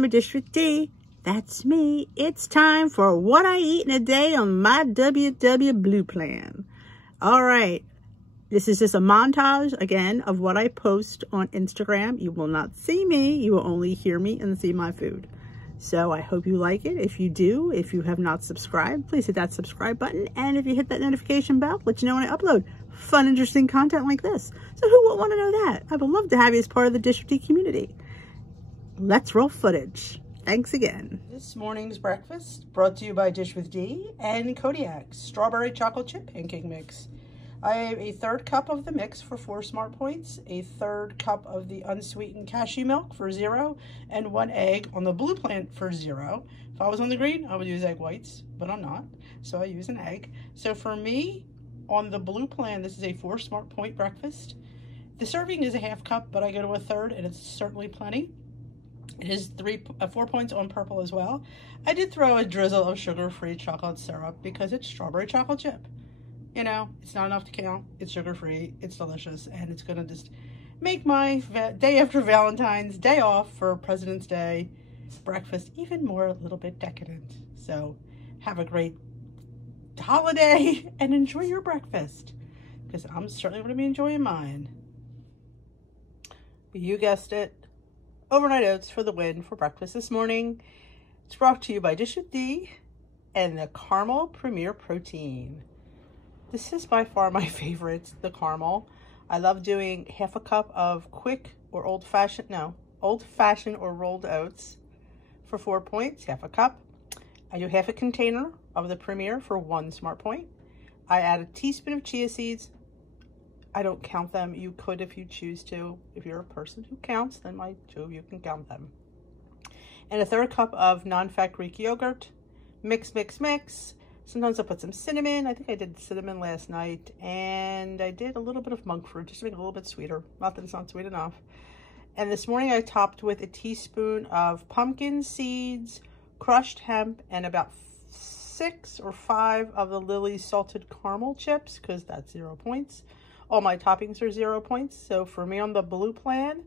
time of Dish with D. That's me. It's time for what I eat in a day on my WW Blue Plan. All right. This is just a montage, again, of what I post on Instagram. You will not see me. You will only hear me and see my food. So I hope you like it. If you do, if you have not subscribed, please hit that subscribe button. And if you hit that notification bell, let you know when I upload fun, interesting content like this. So who won't want to know that? I would love to have you as part of the Dish with D community. Let's roll footage. Thanks again. This morning's breakfast brought to you by Dish with D and Kodiak strawberry chocolate chip pancake mix. I have a third cup of the mix for 4 smart points, a third cup of the unsweetened cashew milk for 0, and 1 egg on the blue plan for 0. If I was on the green, I would use egg whites, but I'm not, so I use an egg. So for me, on the blue plan, this is a 4 smart point breakfast. The serving is a half cup, but I go to a third, and it's certainly plenty. It is 4 points on purple as well. I did throw a drizzle of sugar-free chocolate syrup because it's strawberry chocolate chip. You know, it's not enough to count. It's sugar-free, it's delicious, and it's gonna just make my day after Valentine's Day off for President's Day breakfast even more a little bit decadent. So have a great holiday and enjoy your breakfast, because I'm certainly gonna be enjoying mine. You guessed it, overnight oats for the win for breakfast this morning. It's brought to you by Dish with D and the Caramel Premier Protein. This is by far my favorite, the caramel. I love doing half a cup of quick or old-fashioned or rolled oats for 4 points, half a cup. I do half a container of the Premier for 1 smart point. I add a teaspoon of chia seeds. I don't count them. You could if you choose to. If you're a person who counts, then my 2 of you can count them. And a third cup of non-fat Greek yogurt. Mix, mix, mix. Sometimes I put some cinnamon. I think I did cinnamon last night. And I did a little bit of monk fruit just to make it a little bit sweeter. Not that it's not sweet enough. And this morning I topped with a teaspoon of pumpkin seeds, crushed hemp, and about 6 or 5 of the Lily's salted caramel chips, because that's 0 points. All my toppings are 0 points. So for me on the blue plan,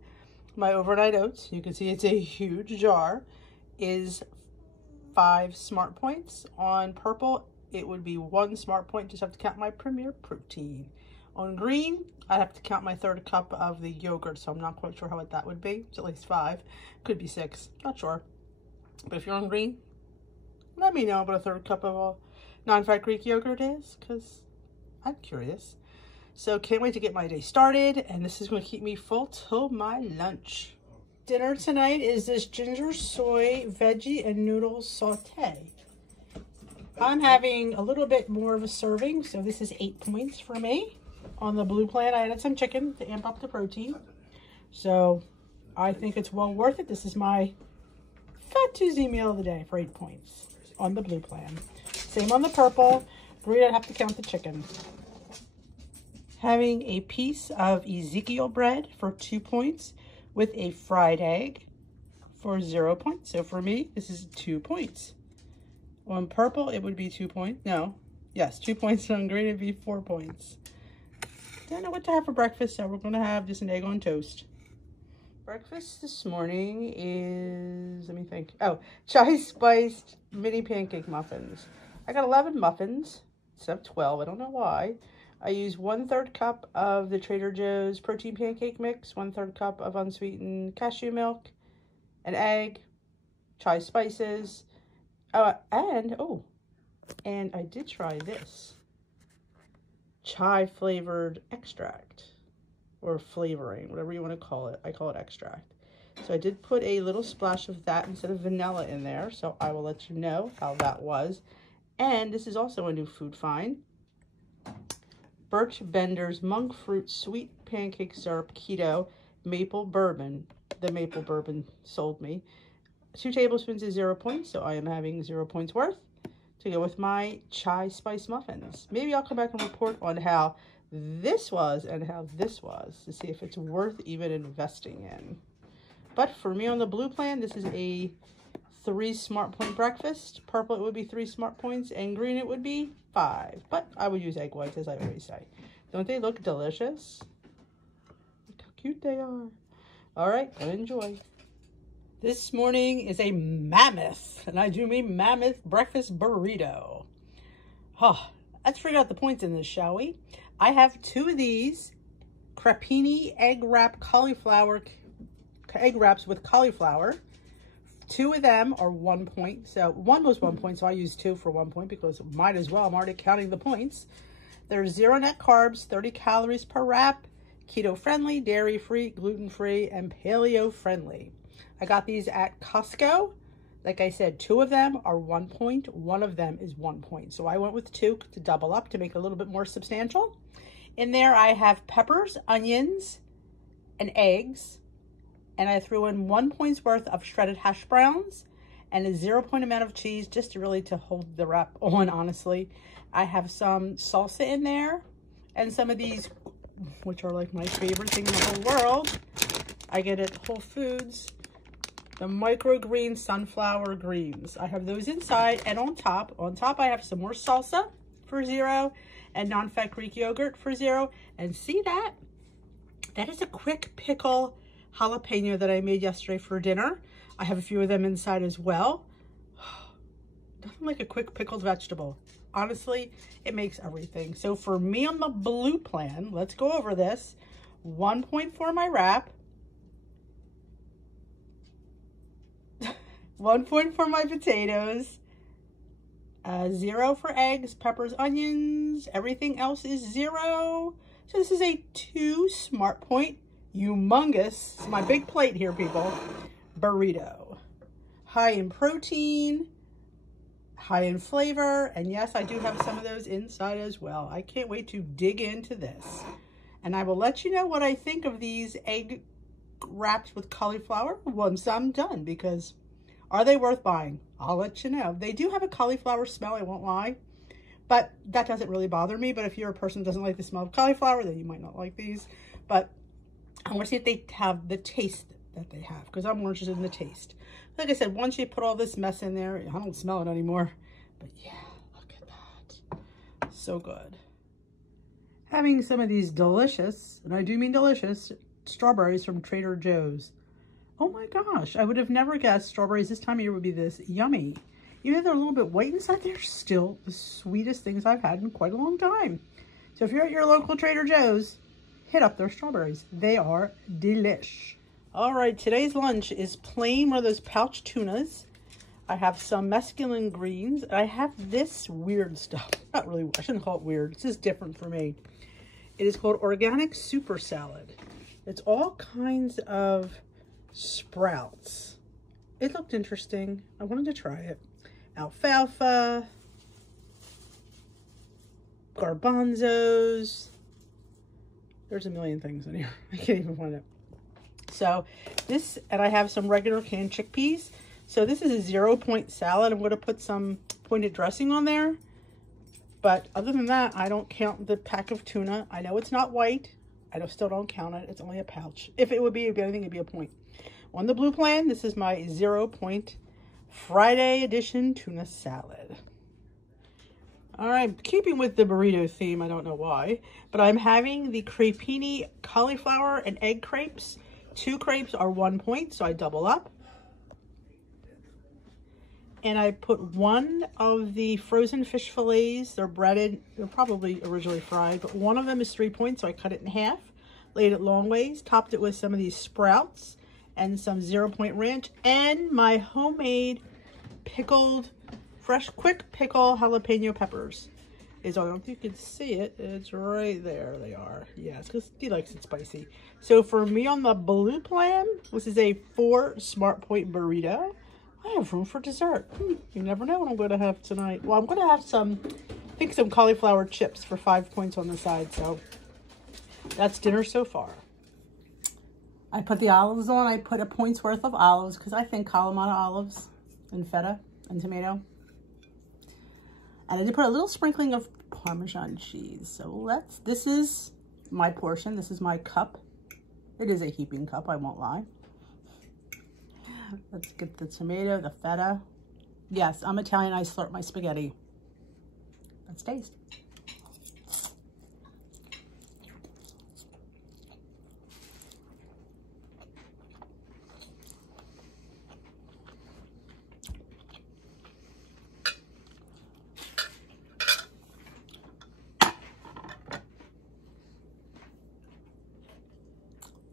my overnight oats, you can see it's a huge jar, is 5 smart points. On purple, it would be 1 smart point. Just have to count my Premier Protein. On green, I have to count my third cup of the yogurt, so I'm not quite sure how that would be. It's at least 5. Could be 6. Not sure. But if you're on green, let me know what a third cup of non-fat Greek yogurt is, because I'm curious. So can't wait to get my day started, and this is going to keep me full till my lunch. Dinner tonight is this ginger soy veggie and noodle saute. I'm having a little bit more of a serving, so this is 8 points for me. On the blue plan, I added some chicken to amp up the protein. So I think it's well worth it. This is my Fat Tuesday meal of the day for 8 points on the blue plan. Same on the purple. Green, I'd have to count the chicken. Having a piece of Ezekiel bread for 2 points with a fried egg for 0 points. So for me, this is 2 points. On purple, it would be 2 points. No, yes, 2 points. On green, it'd be 4 points. Don't know what to have for breakfast, so we're going to have just an egg on toast. Breakfast this morning is, let me think. Oh, chai spiced mini pancake muffins. I got 11 muffins instead of 12. I don't know why. I use 1/3 cup of the Trader Joe's protein pancake mix, 1/3 cup of unsweetened cashew milk, an egg, chai spices, and I did try this chai flavored extract, or flavoring, whatever you want to call it. I call it extract. So I did put a little splash of that instead of vanilla in there, so I will let you know how that was. And this is also a new food find. Birch Bender's monk fruit sweet pancake syrup keto maple bourbon. The maple bourbon sold me. 2 tablespoons is 0 points, so I am having 0 points worth to go with my chai spice muffins. Maybe I'll come back and report on how this was and how this was to see if it's worth even investing in. But for me on the blue plan, this is a 3 smart point breakfast. Purple, it would be 3 smart points, and green, it would be 5. But I would use egg whites, as I always say. Don't they look delicious? Look how cute they are. All right, go enjoy. This morning is a mammoth, and I do mean mammoth breakfast burrito. Oh, let's figure out the points in this, shall we? I have 2 of these crepini egg wrap cauliflower, egg wraps with cauliflower. 2 of them are 1 point. So 1 was 1 point, so I used 2 for 1 point because might as well. I'm already counting the points. There's 0 net carbs, 30 calories per wrap, keto friendly, dairy free, gluten free, and paleo friendly. I got these at Costco. Like I said, 2 of them are 1 point. 1 of them is 1 point. So I went with 2 to double up to make it a little bit more substantial. In there, I have peppers, onions, and eggs. And I threw in 1 point's worth of shredded hash browns and a 0 point amount of cheese just to really to hold the wrap on, honestly. I have some salsa in there and some of these, which are like my favorite thing in the whole world. I get at Whole Foods. The microgreen sunflower greens. I have those inside, and on top I have some more salsa for 0 and non-fat Greek yogurt for 0. And see that? That is a quick pickle jalapeno that I made yesterday for dinner. I have a few of them inside as well. Nothing like a quick pickled vegetable. Honestly, it makes everything. So for me on the blue plan, let's go over this. 1 point for my wrap. 1 point for my potatoes, 0 for eggs, peppers, onions, everything else is 0. So this is a 2 smart point, humongous, it's my big plate here, people, burrito. High in protein, high in flavor, and yes, I do have some of those inside as well. I can't wait to dig into this. And I will let you know what I think of these egg wraps with cauliflower once I'm done, because are they worth buying? I'll let you know. They do have a cauliflower smell, I won't lie, but that doesn't really bother me. But if you're a person who doesn't like the smell of cauliflower, then you might not like these. But I want to see if they have the taste that they have, because I'm more interested in the taste. Like I said, once you put all this mess in there, I don't smell it anymore. But yeah, look at that. So good. Having some of these delicious, and I do mean delicious, strawberries from Trader Joe's. Oh my gosh, I would have never guessed strawberries this time of year would be this yummy. Even though they're a little bit white inside, they're still the sweetest things I've had in quite a long time. So if you're at your local Trader Joe's, hit up their strawberries. They are delish. All right, today's lunch is plain one of those pouch tunas. I have some mesclun greens. I have this weird stuff. Not really, I shouldn't call it weird. It's just different for me. It is called organic super salad. It's all kinds of sprouts. It looked interesting. I wanted to try it. Alfalfa, garbanzos. There's a million things in here. I can't even find it. So this, and I have some regular canned chickpeas. So this is a 0 point salad. I'm going to put some pointed dressing on there. But other than that, I don't count the pack of tuna. I know it's not white. I still don't count it. It's only a pouch. If it would be anything, it'd be a point. On the blue plan, this is my 0 point Friday edition tuna salad. All right, keeping with the burrito theme, I don't know why, but I'm having the crepini cauliflower and egg crepes. 2 crepes are 1 point, so I double up. And I put 1 of the frozen fish fillets. They're breaded. They're probably originally fried, but 1 of them is 3 points, so I cut it in half, laid it long ways, topped it with some of these sprouts and some 0 point ranch, and my homemade pickled, fresh, quick pickle jalapeno peppers. I don't know if you can see it. It's right there. They are. Yes, because he likes it spicy. So for me on the blue plan, this is a 4 smart point burrito. I have room for dessert. You never know what I'm going to have tonight. Well, I'm going to have some, I think some cauliflower chips for 5 points on the side. So that's dinner so far. I put the olives on. I put a point's worth of olives because I think Kalamata olives and feta and tomato. And I did put a little sprinkling of Parmesan cheese. So this is my portion. This is my cup. It is a heaping cup, I won't lie. Let's get the tomato, the feta. Yes, I'm Italian. I slurp my spaghetti. Let's taste.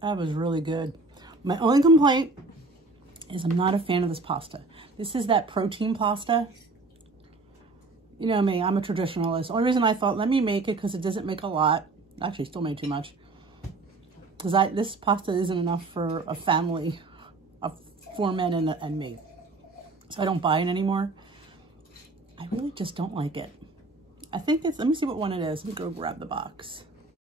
That was really good. My only complaint is I'm not a fan of this pasta. This is that protein pasta. You know me, I'm a traditionalist. Only reason I thought, let me make it because it doesn't make a lot. Actually, still made too much. Because this pasta isn't enough for a family of 4 men and me. So I don't buy it anymore. I really just don't like it. I think it's, let me see what one it is. Let me go grab the box.